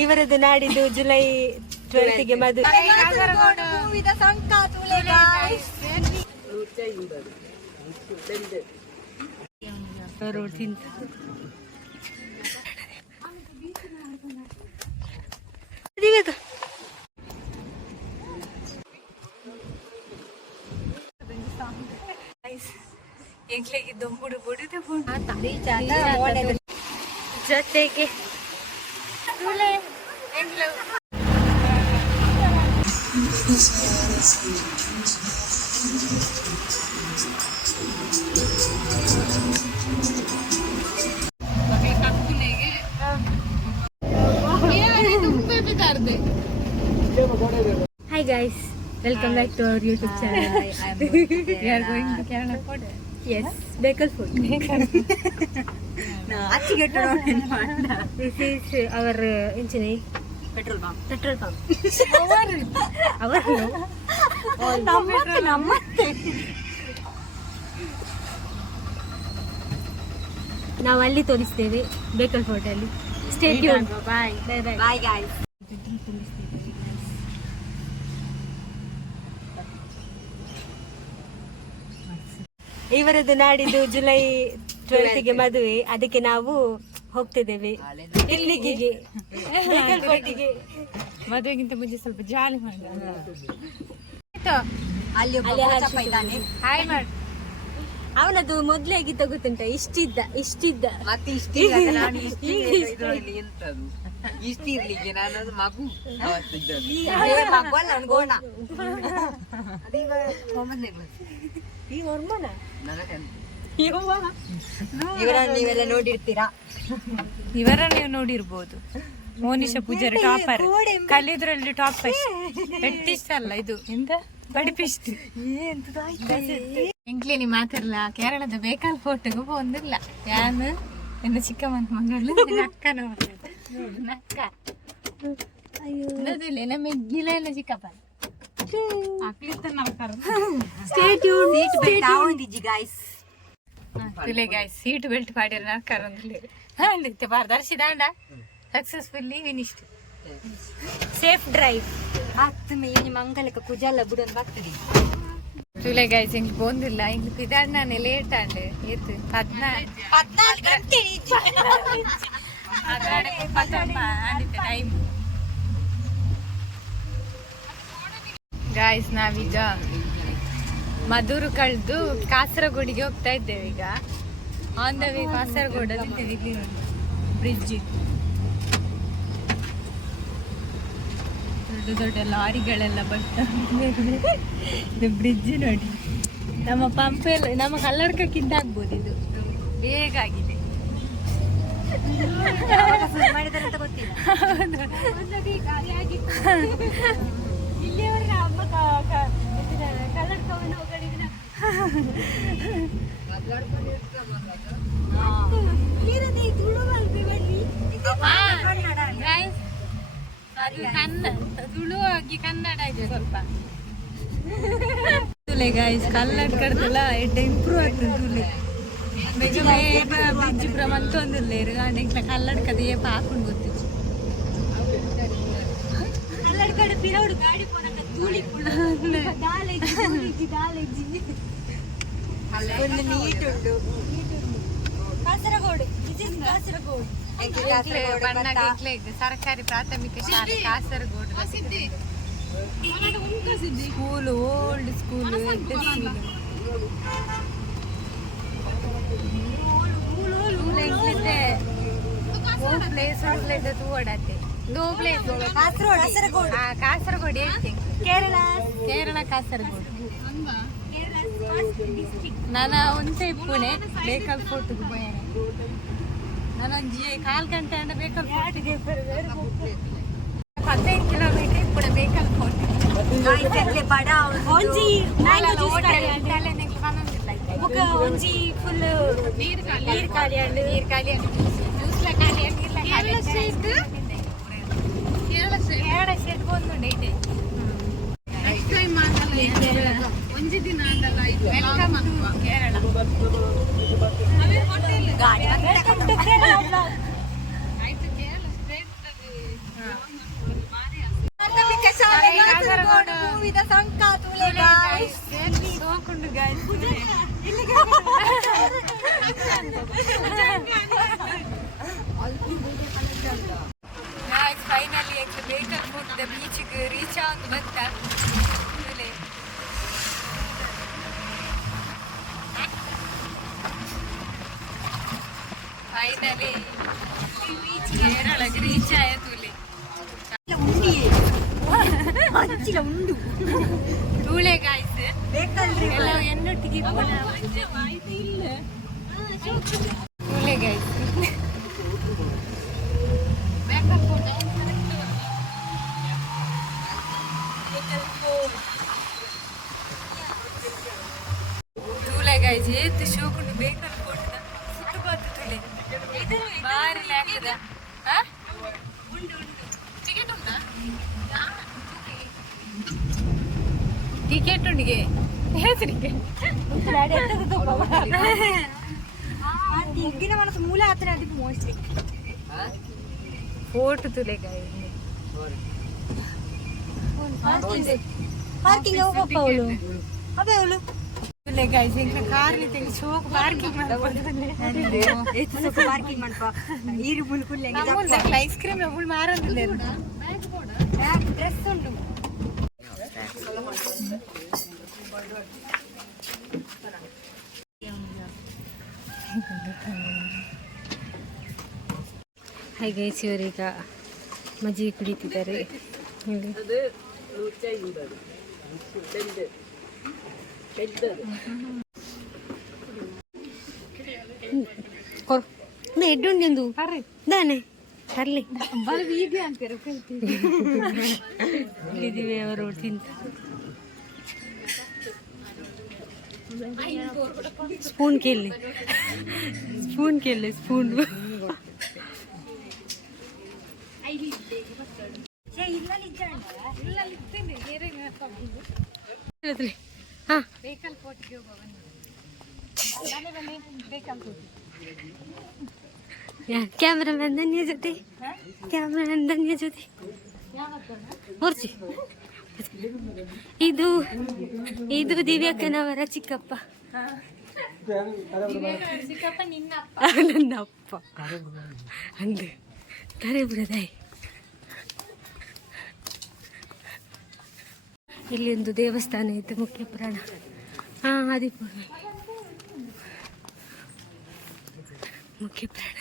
ಇವರದ್ದು ನಾಡಿದ್ದು ಜುಲೈ 12ಗೆ ಮದುವೆ. ಎಂಕ್ಲೆಗೆ ದೊಂಬುಡು ಬುಡಿದು ಜೊತೆಗೆ Hi guys, welcome back to our YouTube channel. We are going to Kerala food. Yes, Bekal food. This is our engineer. Petrol pump. Our ನಾವು ಅಲ್ಲಿ ತೋರಿಸ್ತೇವೆ Bekal fort ಅಲ್ಲಿ. Stay tune. Bye guys. ಇವರದ್ದು ನಾಡಿದ್ದು July 12ಗೆ ಮದುವೆ, ಅದಕ್ಕೆ ನಾವು ಹೋಗ್ತಿದ್ದೇವೆ ಇಲ್ಲಿಗೆ ಬೇಕಲ್ ಫೋರ್ಟಿಗೆ. ಮದುವೆಗಿಂತ ಮುಂಚೆ ಸ್ವಲ್ಪ ಜಾಲಿ ಮಾಡಿ. ಹಾಯ್ ಮಾಡಿ. ಅವನದು ಮೊದ್ಲೇ ಆಗಿದ್ದ ಗೊತ್ತುಂಟ, ಇಷ್ಟಿದ್ದ ಮತ್ತೆ ಇಷ್ಟಿರ್ಲಿಕ್ಕೆ ನಾನದು ಮಗು ನೀವೆಲ್ಲ ನೋಡಿರ್ತೀರಾ. ಇವರ ನೀವು ನೋಡಿರ್ಬೋದು. ಮೋನಿಶಾ ಪೂಜಾರಿ ಟಾಪರ್, ಕಲಿದ್ರಲ್ಲಿ ಟಾಪ್ ಫಸ್ಟ್ ಅಲ್ಲ ಇದು ಎಂತ ಬಡಿಪಿಸ್ಟ್ ಎಂಕ್ಲೇನಿ ಮಾತಿರ್ಲ. ಕೇರಳದ ಬೇಕಲ್ ಫೋರ್ಟ್ಗೆ ಬಂದಿಲ್ಲ ಯಾನು ಎನ್ನ ಚಿಕ್ಕಮ್ಮನ ಮಗಳು ಅಕ್ಕನ ನಕ್ಕ ಅಯ್ಯೋದಿಲ್ಲ ನಮ್ಮ ಗಿಲ ಎಲ್ಲ ಚಿಕ್ಕಪ್ಪ ಸೀಟ್ ಬೆಲ್ಟ್ ಪಾಡಿರ ನಡ್ಕಾರ ದರ್ಶಿದಾಂಡ ಸಕ್ಸಸ್ಫುಲ್ಲಿ ವಿನಿಶ್ಡ್. Safe drive. ಮಂಗಲಕ್ಕೆ ಕುಜಲ್ಲ ಬಿಡೋದು ಬರ್ತೀವಿ. ಜುಲೈ ಗೈಸ್ ಇಂಗ್ ಬಂದಿಲ್ಲ ಇಂಗ್ ಪಿದಾಡ್ನಾನೆ ಲೇಟ್ ಆಂಡೆ ಏತು 14 ಗಂಟೆ ಅದ್ರಾಡೆ ಪತಮ್ಮ ಆಂಡಿತೆ ಟೈಮ್. ಗೈಸ್ ನಾವೀಗ ಮಧುರು ಕಳೆದು ಕಾಸರಗೋಡಿಗೆ ಹೋಗ್ತಾ ಇದ್ದೇವೆ. ಈಗ ಆನ್ ದ ವೇ ಕಾಸರಗೋಡಲ್ಲಿ ಇಲ್ಲಿ ಬ್ರಿಡ್ಜ್, ದೊಡ್ಡ ಲಾರಿಗಳೆಲ್ಲ ಬರ್ತಾರೆ. ಇದು ಬ್ರಿಡ್ಜ್ ನೋಡಿ, ನಮ್ಮ ಪಂಪ್ ಎಲ್ಲ ನಮ್ಮ ಕಲ್ಲಡ್ಕಕ್ಕಿಂತ ಆಗ್ಬೋದು. ಇದು ಬೇಗ ಆಗಿದೆ. ತುಳು ಆಗಿ ಕನ್ನಡ ಇದೆ ಸ್ವಲ್ಪ. ತುಲೆ ಗೈಸ್ ಕನ್ನಡ ಕಡ್ದಲ್ಲ ಎಡ್ಡೆ ಇಂಪ್ರೂವ್ ಆಗ್ತದೆ. ತುಲೆ ಬ್ರಿಡ್ಜ್ ಪುರ ಮಂತೊಂದಿಲ್ಲ ಇರ್ಗಾಂಡ ಕಲ್ಲಡ ಕದ ಏಪ ಹಾಕೊಂಡು ಗೊತ್ತಿತ್ತು. ಕಲ್ಲಡ ಕಡೆ ಪಿರೌಡು ಗಾಡಿ ಪೋನಕ ತೂಳಿ ಪುಡ ದಾಲೆಜಿ ಒಂದು ನೀಟ್ ಉಂಟು. Kasaragod, this is Kasaragod. ಸರ್ಕಾರಿ ಪ್ರಾಥಮಿಕ ಶಾಲೆ Kasaragod. School old school place ಓಡಾತೆ. दो प्लेस कासरगोड कासरगोड केरಳ कासरगोड ನಾನು ಒಂದೇ ಇಪ್ಪುನೆ ಬೇಕಲ್ ಫೋರ್ಟ್ಗೆ ಹೋಯೆ. ನಾನೊಂದು 4 ಗಂಟೆ ಅಂಡ ಬೇಕಲ್ ಫೋರ್ಟ್ಗೆ 15 ಕಿಲೋಮೀಟರ್ ಇಪ್ಪುನೆ ಬೇಕಲ್ ಫೋರ್ಟ್. ಗಾಯ್ಸಕ್ಕೆ ಬಡ ಒಂಜಿ ಮ್ಯಾಂಗೋ ಜ್ಯೂಸ್ ಕಾಲಿ ನೆಕ್ ಕಾಣಂಗಿಲ್ಲ. ಬುಕ ಒಂಜಿ ಫುಲ್ ನೀರ್ ಖಾಲಿ ಜ್ಯೂಸ್ ಲ ಖಾಲಿ ಇಲ್ಲ. ಕೇರಳ ಸ್ಟೇಟ್ ಬಂದುಂಡೆ ಇದೆ. ನೆಕ್ಸ್ಟ್ ಟೈಮ್ ಮಾಡಲ್ಲ ಒಂಜಿ ದಿನ ಅದಲ್ಲ. Welcome to Kerala. ಗಾಡಿ ಕೇರಳ ಆಯ್ತು. ಕೇರಳ ಸಂಕ ತುಲೆ ಗಾಯ್ಸ್ ಸೋಕುಂಡು ಗಾಯ್ಸ್ ಫೈನಲಿ ಯಾಕೆ ಬೇಕಲ್ ಹೋಗಿದ್ದ ಬೀಚ್ಗೆ ರೀಚ್ ಆಗಿ ಬಂತ ಫೈನಲಿ ಬೀಚ್ ಕೇರಳಗೆ ರೀಚ್ ಆಯ್ತು ಉಂಡಿ ಹಚ್ಚಿಲ ಉಂಡು ಧೂಳೆ ಗಾಯ್ಸ್ ಬೇಕಲ್ರಿ ಎಲ್ಲ ಎನ್ನೊಟ್ಟಿಗೆ ಧೂಳೆ ಗಾಯ್ಸ್ ಧೂಳೆ ಗಾಯ್ಸ್ ಏತ್ ಶೋಕುಂಡು ಬೇಕಲ್ ಕೊಟ್ಟದ ಸುಟ್ಟು ಬಂತು ತುಲೆ ಬಾರಿ ಲ್ಯಾಕದ ಟಿಕೆಟ್ ಉಂಟಾ ಟಿಕೆಟ್ ಉಂಡಿಗೆ ಹೆಸರಿಗೆ ಮುಗ್ಗಿನ ಮನಸ್ಸು ಮೂಲ ಆತನ ಅದಕ್ಕೆ ಮೋಸ್ಟ್ಲಿ ಫೋಟೋ ತುಲೆ ಗಾಯ ಪಾರ್ಕಿಂಗ್ ಹೋಗಪ್ಪ ಅವಳು ಅದೇ ಅವಳು ತುಲೆ ಗಾಯ್ಸ್ ಇಂಕ ಕಾರ್ಲಿ ತೆಗಿ ಶೋಕ್ ಪಾರ್ಕಿಂಗ್ ಪಾರ್ಕಿಂಗ್ ಮಾಡ್ಪ ಈರು ಬುಲ್ಕುಲ್ಲೆ ಐಸ್ ಕ್ರೀಮ್ ಫುಲ್ ಮಾರಂದಿಲ್ಲ ಡ್ರೆಸ್ ಉಂಟು ಹಾಗೆ ಇವರೀಗ ಮಜ್ಜಿಗೆ ಕುಡಿತಿದ್ದಾರೆ ಎಡ್ಡುಂಡು ದಾನೆ ತರ್ಲಿ ಇದ್ದೀವಿ ಅವರು ತಿಂತ ಸ್ಪೂನ್ ಕೇಳಿ ಸ್ಪೂನ್ ಕ್ಯಾಮ್ರಾಮನ್ ಧನ್ಯ ಜೊತೆ ಹೊರ್ಚಿ ಇದು ದಿವ್ಯಕ್ಕನವರ ಚಿಕ್ಕಪ್ಪ ನನ್ನ ಅಪ್ಪ ಅಂದು ಕರೆಬುರದಾಯಿ ಇಲ್ಲಿ ಒಂದು ದೇವಸ್ಥಾನ ಐತೆ ಮುಖ್ಯ ಪ್ರಾಣ ಆದಿಪುರ ಮುಖ್ಯ ಪ್ರಾಣ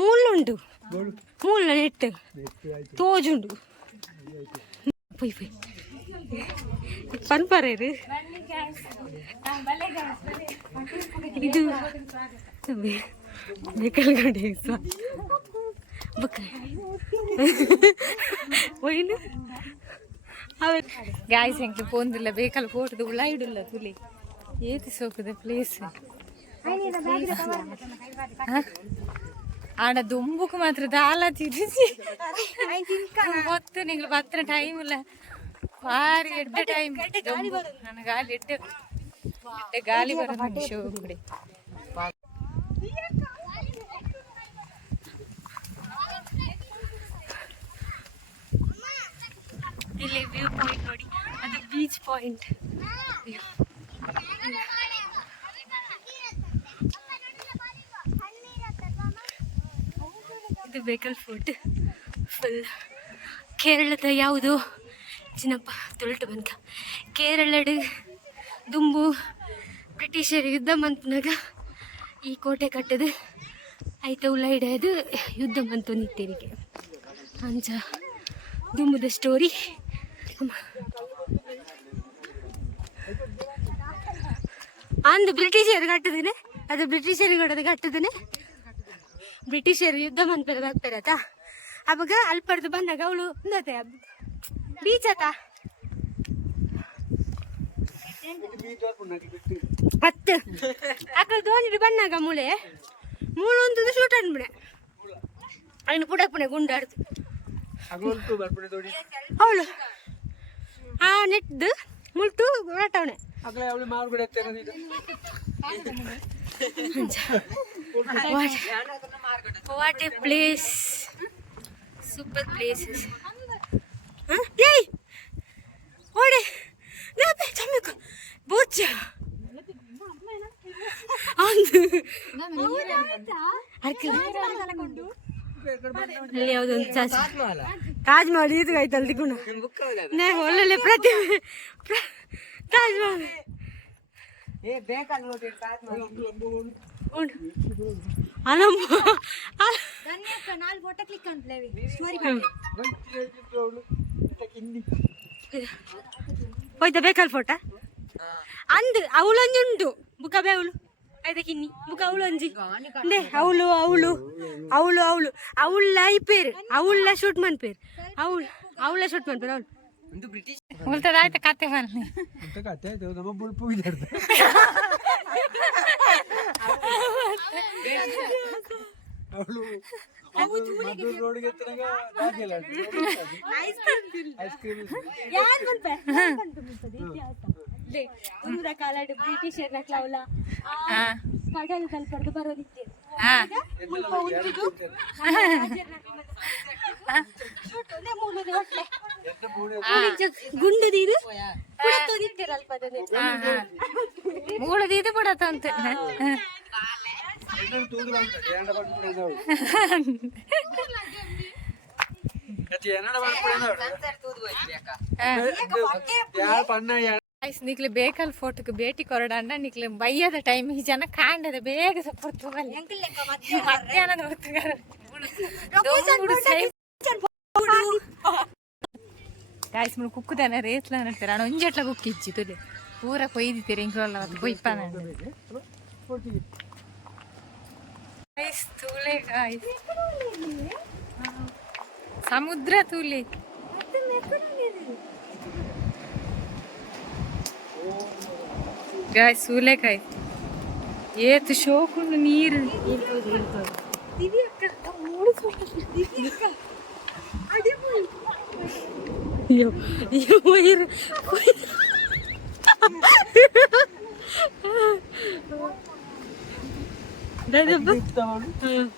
ಮುಳ್ಳುಂಟು ಮುಳ್ಳ ನೆಟ್ಟು ತೋಜುಂಡು ಪೊಯ್ ಪೊಯ್ ಪನ್ಪರೇರು ಇದು ಬೇಕಲ್ಗಡೆ ಒಯ್ನು ಗಾಯ ಸಂಖ್ಯೆ ಪೋಂದಿಲ್ಲ ಬೇಕಲ್ಲ ಫೋಟೋದು ಉಳ್ಳ ಇಡಲ್ಲ ತುಲಿ ಏತಿ ಸೋಕದ ಪ್ಲೇಸ್ ಆಡ ದುಂಬುಕು ಮಾತ್ರ ದಾಲ ತಿರಿಸಿ ಮೊತ್ತ ನಿಂಗೆ ಬತ್ತಿನ ಟೈಮ್ ಇಲ್ಲ ಭಾರಿ ಎಡ್ಡ ಟೈಮ್ ನನ್ನ ಗಾಲಿ ಎಡ್ಡ ಗಾಲಿ ಬರೋದು ಶೋ ಬಿಡಿ ಇಲ್ಲಿ ವ್ಯೂ ಪಾಯಿಂಟ್ ನೋಡಿ ಅದು ಬೀಚ್ ಪಾಯಿಂಟ್ ಇದು ಬೇಕಲ್ ಫೋರ್ಟ್ ಫುಲ್ ಕೇರಳದ ಯಾವುದು ಚಿನ್ನಪ್ಪ ತೊಳಟು ಬಂತ ಕೇರಳದ ದುಂಬು ಬ್ರಿಟಿಷರ್ ಯುದ್ಧ ಮಂತ್ನಾಗ ಈ ಕೋಟೆ ಕಟ್ಟದು ಆಯ್ತ ಉಳ್ಳ ಹಿಡಿಯೋದು ಯುದ್ಧ ಮಂತು ನಿತ್ಯರಿಗೆ ಅಂಚ ದುಂಬುದ ಸ್ಟೋರಿ ಅಂದು ಬ್ರಿಟಿಷರ್ ಕಟ್ಟದೇನೆ ಅದು ಬ್ರಿಟಿಷರಿಗೆ ಹೊಡೆದು ಕಟ್ಟದೇನೆ ಬ್ರಿಟಿಷರ್ ಯುದ್ಧ ಮಂತ್ರದ ಬರ್ತಾರೆ ಆತ ಅವಾಗ ಅಲ್ಪಡ್ದು ಬಂದಾಗ ಅವಳು ಒಂದತೆ ಬೀಚ್ ಆತ ಹತ್ತು ಅಕ್ಕ ದೋಣಿ ಬಂದಾಗ ಮೂಳೆ ಒಂದು ಶೂಟ್ ಅನ್ಬಿಡೆ ಅವನು ಪುಡಪುಣೆ ಗುಂಡಾಡ್ದು ಅವಳು ನೆಟ್ದು ಮುಳ್ಟು ಹೊರಟವನೆ what a place super places. ಏಯ್ ಓಡೆ ನಾಪೆ ಚಮ್ಮಕ ಬೋಚ ಅಂದು ಅಲ್ಲಿ ಯಾವುದೊಂದು ತಾಜ್ ಮಹಲ್ ಇದು ಆಯ್ತಲ್ಲ ದಿಗುಣ ಒಳ್ಳೊಳ್ಳೆ ಪ್ರತಿಮೆ ತಾಜ್ ಮಹಲ್ ಹೋಯ್ತಾ ಬೇಕಲ್ ಫೋಟ ಅಂದ್ ಅವಳೊಂದುಂಟು ಬುಕ್ಕ ಬೇವಳು ಆಯ್ತಾ ಕಿನ್ನಿ ಬುಕ್ಕ ಅವಳು ಒಂಜಿ ಅಂದೆ ಅವಳು ಅವಳು ಅವಳು ಅವಳು ಅವಳ ಈ ಪೇರು ಅವಳ ಶೂಟ್ ಮನ್ಪೇರು ಅವಳು ಅವಳ ಶೂಟ್ ಮನ್ಪೇರು ಅವಳು ಉಲ್ತದ ಆಯ್ತು ಕತೆ ಬನ್ನಿ ತುಂಬ ಕಾಲ ಬ್ರಿಟಿಷರ್ ನಕ್ಲವಲ್ಲ ಕಡಲ್ ತಲ್ಪಡ್ದು ಬರೋದಿತ್ತೆ ಗುಂಡದೀದು ಮೂಳದೀದು ಬಿಡತ್ತ ಅಂತ ನಿಕ್ಲೆ ಬೇಕಲ್ ಫೋಟೋಕ್ಕೆ ಭೇಟಿ ಕೊರಡಂಡ ನಿಕ್ಲೆ ಬಯ್ಯದ ಟೈಮ್ ಈ ಜನ ಕಾಂಡದ ಬೇಗ ಸಪೋರ್ಟ್ ಮಧ್ಯಾಹ್ನದ ಹೊತ್ತುಗಾರ ಗಾಯ್ಸ್ ಮುಳು ಕುಕ್ಕುದಾನ ರೇಸ್ಲ ನಡ್ತಾರೆ ಅಣ್ಣ ಒಂಜೆಟ್ಲ ಕುಕ್ಕಿ ಇಚ್ಚಿ ತುಲೆ ಪೂರ ಕೊಯ್ದಿತ್ತೀರಿ ಇಂಕ್ರಲ್ಲ ಮತ್ತೆ ಕೊಯ್ಪಾನ ಗಾಯ್ಸ್ ತೂಲೆ ಗಾಯ್ಸ್ ಸಮುದ್ರ ತೂಲೆ ಗಾಯ್ಸ್ ಸೂಲೆಕಾಯಿ ಏತು ಶೋಕುಂಡು ನೀರು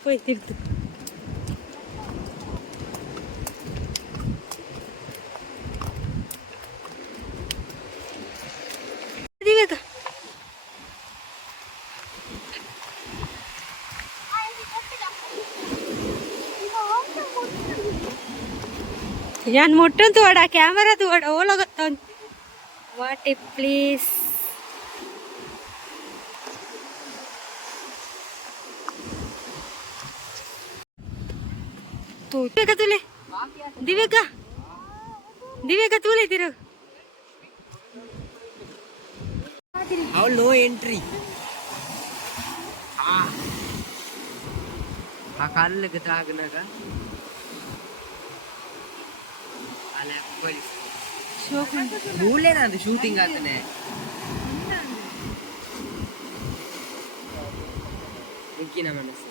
ಹೋಯ್ತಿರ್ತು ದಿವ್ಯಾಕ ಯಾನ್ ಮೊಟ್ಟಂತೂ ಓಡ ಕ್ಯಾಮರಾದು ಓಡ ಓಲಾಗತ್ತ ವಾಟ್ ಎ ಪ್ಲೇಸ್. ದಿವ್ಯಾಕ ತುಲೆ ದಿವ್ಯಾಕ ದಿವ್ಯಾಕ ತುಲೆ ತಿರು ಅವಳು ನೋ ಎಂಟ್ರಿ ಆ ಕಾಲಿಗೆ ತಾಗನಾಗ ಮೂಲೆನದು ಶೂಟಿಂಗ್ ಆಗ್ತಾನೆ ಮುಕ್ಕಿನ ಮನಸ್ಸು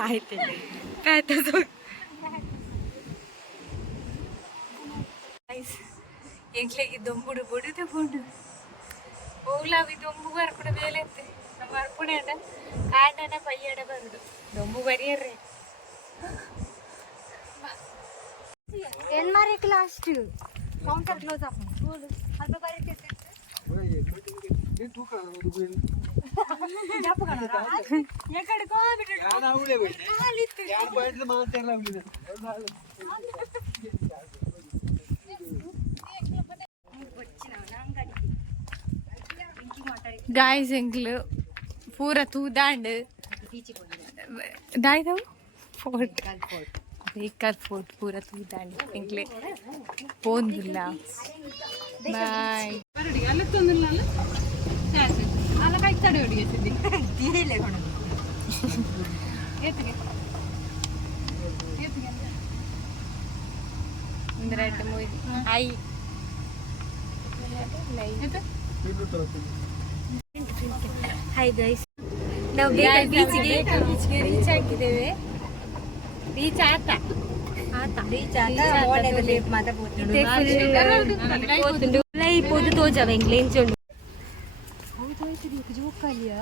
ಆಯ್ತು ಎಂಕ್ಲೆಗೆ ದೊಂಬುಡು ಬೊಡಿದು ಬೋಡು ಓಲಾವಿ ದೊಂಬು ಬರ್ಪುಡ ಬೇಲೆತ್ತೆ ಬರ್ಪುಡೇಡ ಕಾಂಡನ ಪಯ್ಯಡ ಬರುಡು ದೊಂಬು ಬರಿಯರ್ರೆ ಎನ್ಮಾರಿಗೆ ಲಾಸ್ಟ್ ಕೌಂಟರ್ ಕ್ಲೋಸ್ ಆಫ್ ಅಲ್ಪ ಬರೀತೈತೆ ಗಾಯ್ಸ್ ಎಂಕ್ಲು ಪೂರ ತೂದಾಂಡ್ ದಾಯ್ದವು ಫೋರ್ಟ್ ಬೇಕಲ್ ಫೋರ್ಟ್ ಪೂರ ತೂದಾಂಡ್ ಎಂಕ್ಲೆ ಪೋಂದಿಲ್ಲ ಬಾಯ್ ಒಂದು red movie I hi guys ನಾವು ಬೀಚ್ಗೆ ರೀಚ್ ಆಗಿದ್ದೇವೆ ರೀಚ್ ಆತ ಪೋದು ತೋಜಾವ ಎಂಗ್ಲೇಂಚುಂಡು ತೋರಿಸಿದ ಜೋಕಾಲಿಯ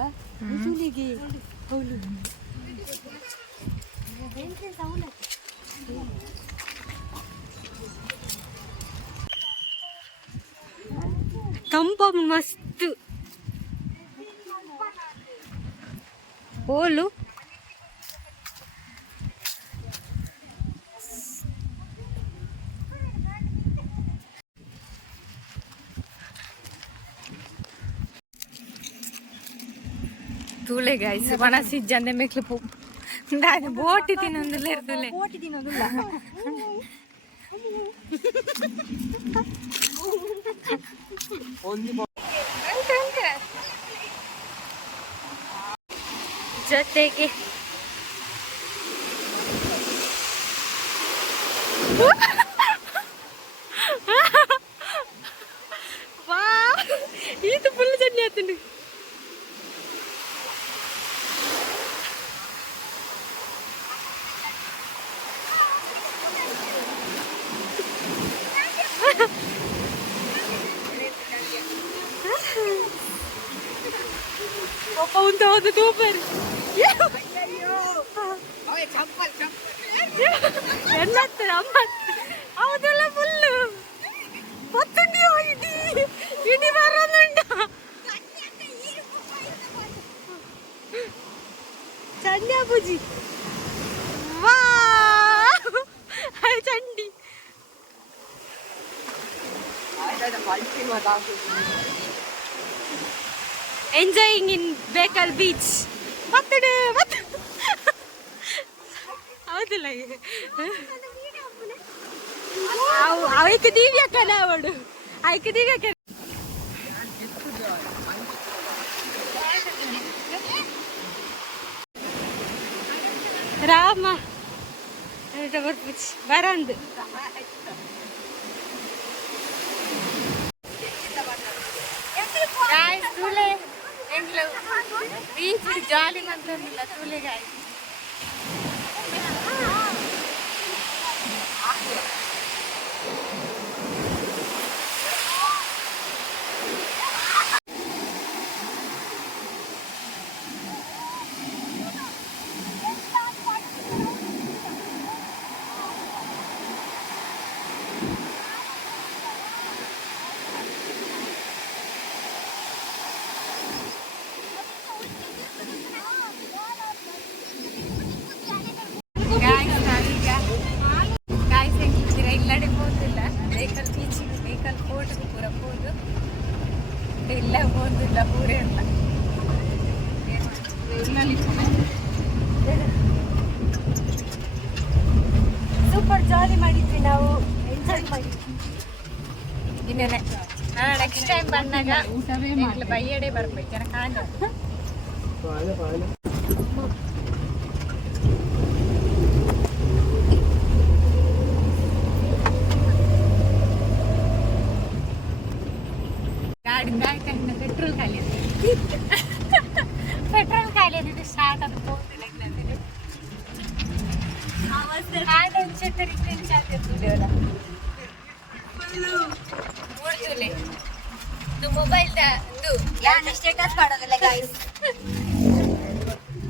ಮುಸುಲಿಗೆ ಅವಳು ತಂಪ ಮಸ್ತ್ ಓಲು ತೂಲೆ ಗಾಯ್ಸ್ ಮನಸ್ಸಿಜ್ಜಂದೆ ಮೇಕ್ಲು ಪೋ ನಾನು ಬೋಟಿ ತಿನ್ನೊಂದಿಲ್ಲ ಇರ್ತಲೆ ಕೋಟಿ ತಿನ್ನೋದಿಲ್ಲ ಜೊತೆಗೆ ವಾ ಇದು full Janni ಆತಂಡು Papa unta hoda super. ಎನ್ನತ್ತೆ ಅಮ್ಮ ಹೌದಲ್ಲ ಫುಲ್ಲು ಪತ್ತಂಡಿ ಇಡಿ ಬರೋದುಂಟ ಚಂಡಿ ಅಬುಜಿ ವಾ ಚಂಡಿ ಎಂಜಾಯಿಂಗ್ ಇನ್ ಬೇಕಲ್ ಬೀಚ್ ಮತ್ತೆ ಹೌದಿಲ್ಲ ಅವಕ್ಕೆ ದಿವ್ಯಕ್ಕ ನಾವಡು ಅವಕ್ಕೆ ದಿವ್ಯಕ್ಕ ರಾಮ ಬರ್ಪುಚ್ ಬರಂದು ತೂಲೆ ಎಂಗ್ಲು ಬೀಚ್ ಜಾಲಿ ಮಂತೊಂದಿಲ್ಲ ತೂಲೆಗಾಯಿ ಇಲ್ಲಡೆ ಹೋದಿಲ್ಲ ಬೇಕಲ್ ಬೀಚಿಗೆ ಬೇಕಲ್ ಕೋರ್ಟ್ಗೆ ಪೂರ ಹೋದು ಇಲ್ಲ ಹೋದಿಲ್ಲ ಪೂರೇ ಇಲ್ಲ ಸೂಪರ್ ಜಾಲಿ ಮಾಡಿದ್ವಿ ನಾವು ಎಂಜಾಯ್ ಮಾಡಿದ್ವಿ ಇನ್ನೇನೆ ನಾನು ನೆಕ್ಸ್ಟ್ ಟೈಮ್ ಬಂದಾಗ ಬೈಯಡೆ ಬರ್ಬೇಕೇನ ಕಾಣ ಪೆಟ್ರೋಲ್ ಖಾಲಿ ಪೆಟ್ರೋಲ್ ಖಾಲಿ ಆಗಿದೆ ಸ್ಟಾರ್ಟ್ ಅದು ಹೋಗ್ತಿಲ್ಲ ಮೊಬೈಲ್ ಸ್ಟೇಟಸ್ ಮಾಡೋದಿಲ್ಲ ಗೈಸ್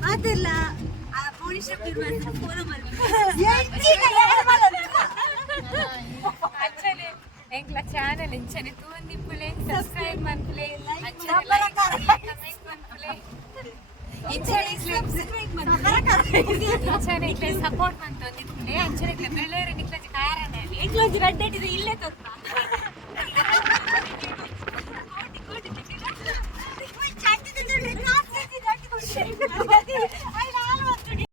ಅದೆಲ್ಲ ಪೊಲೀಸ್ ಫೋನ್ ಎಂಕ್ಲ ಚಾನಲ್ ಇಂಚನೆ ತೂಂದಿಪ್ಪುಲೆ ಸಬ್ಸ್ಕ್ರೈಬ್ ಮನ್ಪುಲೆ ಇಂಚನೆ ಸಪೋರ್ಟ್ ಮಂತೊಂದಿಪ್ಪುಲೆ ಅಂಚನೆ ಬೆಳ್ಳೂರು ನಿಕ್ಲಜಿ ಕಾರಣ ಇಲ್ಲೇ ತೋರ್ಪ